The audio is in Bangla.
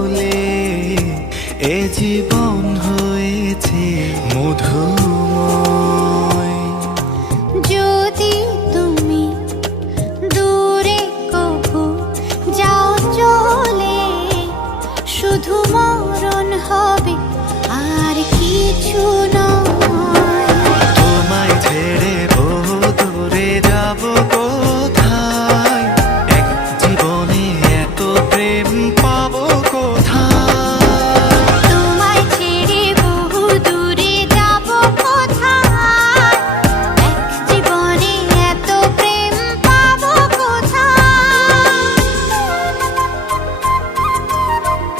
তাহলে এ জীবন হয়েছে মধুময়। যদি তুমি দূরে কবু যাও চলে, শুধু মরণ হবে আর কিছু